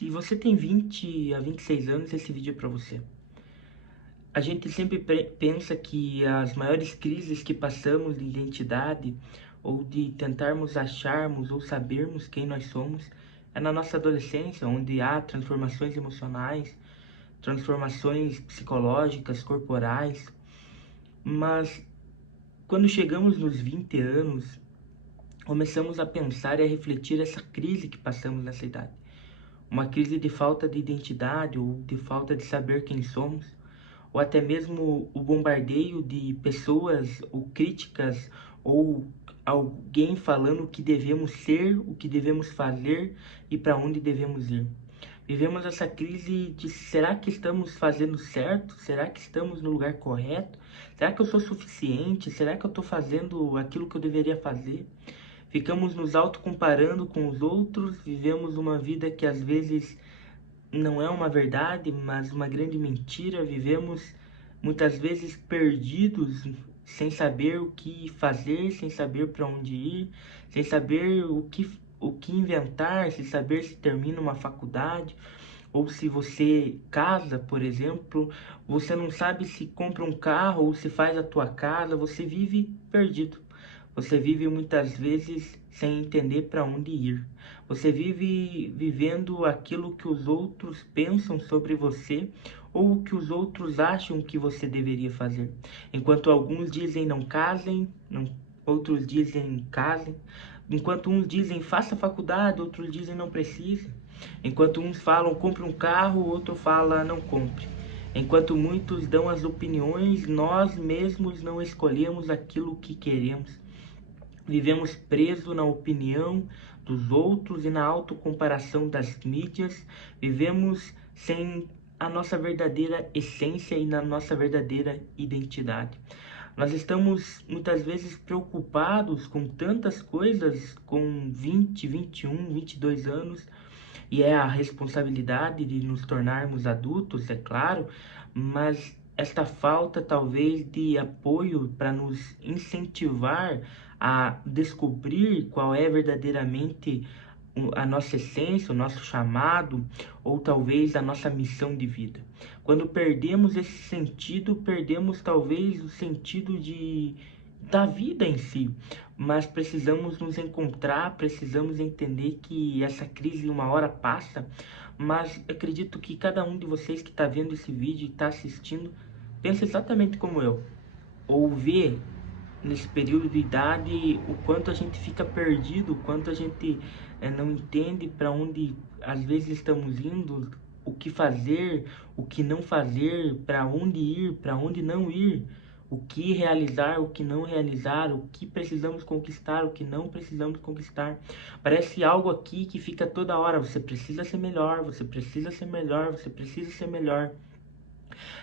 Se você tem 20 a 26 anos, esse vídeo é para você. A gente sempre pensa que as maiores crises que passamos de identidade ou de tentarmos acharmos ou sabermos quem nós somos é na nossa adolescência, onde há transformações emocionais, transformações psicológicas, corporais. Mas quando chegamos nos 20 anos, começamos a pensar e a refletir essa crise que passamos nessa idade. Uma crise de falta de identidade ou de falta de saber quem somos, ou até mesmo o bombardeio de pessoas ou críticas ou alguém falando o que devemos ser, o que devemos fazer e para onde devemos ir. Vivemos essa crise de será que estamos fazendo certo? Será que estamos no lugar correto? Será que eu sou suficiente? Será que eu estou fazendo aquilo que eu deveria fazer? Ficamos nos autocomparando com os outros, vivemos uma vida que às vezes não é uma verdade, mas uma grande mentira. Vivemos muitas vezes perdidos, sem saber o que fazer, sem saber para onde ir, sem saber o que inventar, sem saber se termina uma faculdade ou se você casa, por exemplo, você não sabe se compra um carro ou se faz a tua casa, você vive perdido. Você vive muitas vezes sem entender para onde ir. Você vive vivendo aquilo que os outros pensam sobre você ou o que os outros acham que você deveria fazer. Enquanto alguns dizem não casem, outros dizem casem. Enquanto uns dizem faça faculdade, outros dizem não precisa. Enquanto uns falam compre um carro, outro fala não compre. Enquanto muitos dão as opiniões, nós mesmos não escolhemos aquilo que queremos. Vivemos presos na opinião dos outros e na autocomparação das mídias. Vivemos sem a nossa verdadeira essência e na nossa verdadeira identidade. Nós estamos muitas vezes preocupados com tantas coisas com 20, 21, 22 anos, e é a responsabilidade de nos tornarmos adultos, é claro, mas esta falta talvez de apoio para nos incentivar a descobrir qual é verdadeiramente a nossa essência, o nosso chamado, ou talvez a nossa missão de vida. Quando perdemos esse sentido, perdemos talvez o sentido da vida em si, mas precisamos nos encontrar, precisamos entender que essa crise uma hora passa, mas acredito que cada um de vocês que está vendo esse vídeo e está assistindo, pensa exatamente como eu, ou vê nesse período de idade o quanto a gente fica perdido, o quanto a gente não entende para onde às vezes estamos indo, o que fazer, o que não fazer, para onde ir, para onde não ir, o que realizar, o que não realizar, o que precisamos conquistar, o que não precisamos conquistar. Parece algo aqui que fica toda hora, você precisa ser melhor, você precisa ser melhor, você precisa ser melhor.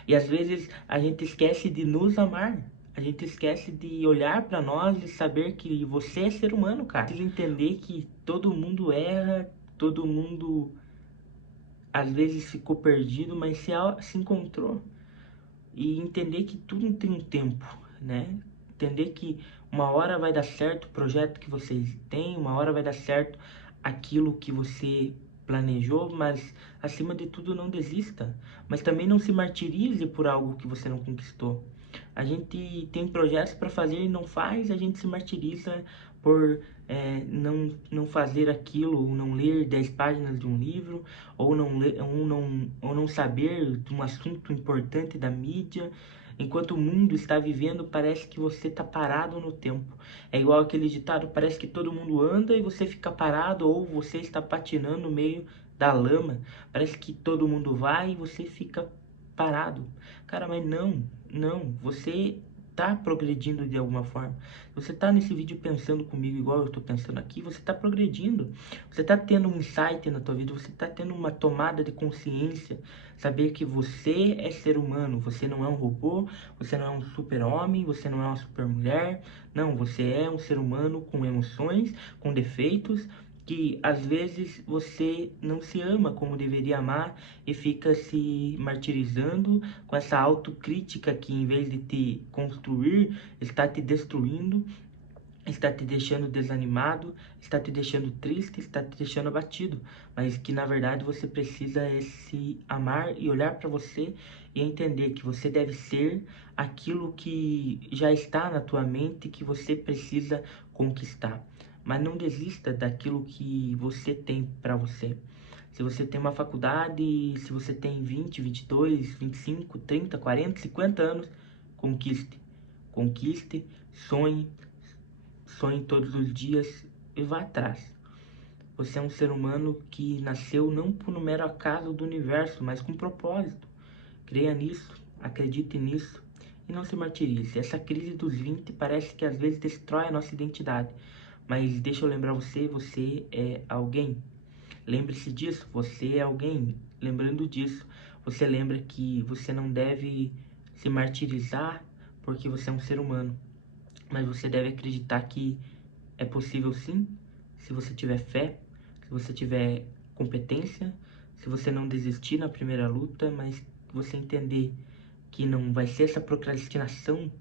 E às vezes a gente esquece de nos amar. A gente esquece de olhar para nós e saber que você é ser humano, cara. Precisa entender que todo mundo erra, todo mundo às vezes ficou perdido, mas se encontrou. E entender que tudo tem um tempo, né? Entender que uma hora vai dar certo o projeto que vocês têm, uma hora vai dar certo aquilo que você planejou, mas acima de tudo não desista. Mas também não se martirize por algo que você não conquistou. A gente tem projetos para fazer e não faz, a gente se martiriza por não fazer aquilo, ou não ler 10 páginas de um livro, ou não saber de um assunto importante da mídia. Enquanto o mundo está vivendo, parece que você está parado no tempo. É igual aquele ditado, parece que todo mundo anda e você fica parado, ou você está patinando no meio da lama. Parece que todo mundo vai e você fica parado. Cara, mas não, você tá progredindo de alguma forma. Você tá nesse vídeo pensando comigo igual eu tô pensando aqui, você tá progredindo. Você tá tendo um insight na tua vida, você tá tendo uma tomada de consciência, saber que você é ser humano, você não é um robô, você não é um super-homem, você não é uma super-mulher. Não, você é um ser humano com emoções, com defeitos, que às vezes você não se ama como deveria amar e fica se martirizando com essa autocrítica que em vez de te construir, está te destruindo. está te deixando desanimado, está te deixando triste, está te deixando abatido, mas que na verdade você precisa se amar e olhar para você e entender que você deve ser aquilo que já está na tua mente que você precisa conquistar. Mas não desista daquilo que você tem para você. Se você tem uma faculdade, se você tem 20, 22, 25, 30, 40, 50 anos, conquiste. Conquiste, sonhe, sonhe todos os dias e vá atrás. Você é um ser humano que nasceu não por um mero acaso do universo, mas com propósito. Creia nisso, acredite nisso e não se martirize. Essa crise dos 20 parece que às vezes destrói a nossa identidade. Mas deixa eu lembrar você, você é alguém. Lembre-se disso, você é alguém. Lembrando disso, você lembra que você não deve se martirizar porque você é um ser humano. Mas você deve acreditar que é possível sim, se você tiver fé, se você tiver competência, se você não desistir na primeira luta, mas você entender que não vai ser essa procrastinação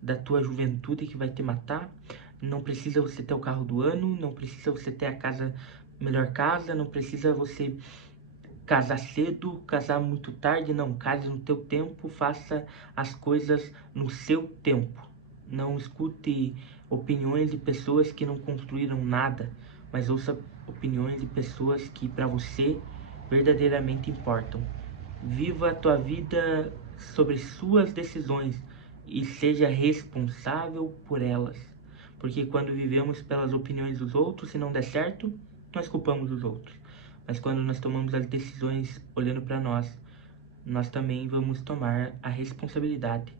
da tua juventude que vai te matar. Não precisa você ter o carro do ano, não precisa você ter a casa, melhor casa, não precisa você casar cedo, casar muito tarde, não, case no teu tempo, faça as coisas no seu tempo. Não escute opiniões de pessoas que não construíram nada, mas ouça opiniões de pessoas que para você verdadeiramente importam. Viva a tua vida sobre suas decisões e seja responsável por elas. Porque quando vivemos pelas opiniões dos outros, se não der certo, nós culpamos os outros. Mas quando nós tomamos as decisões olhando para nós, nós também vamos tomar a responsabilidade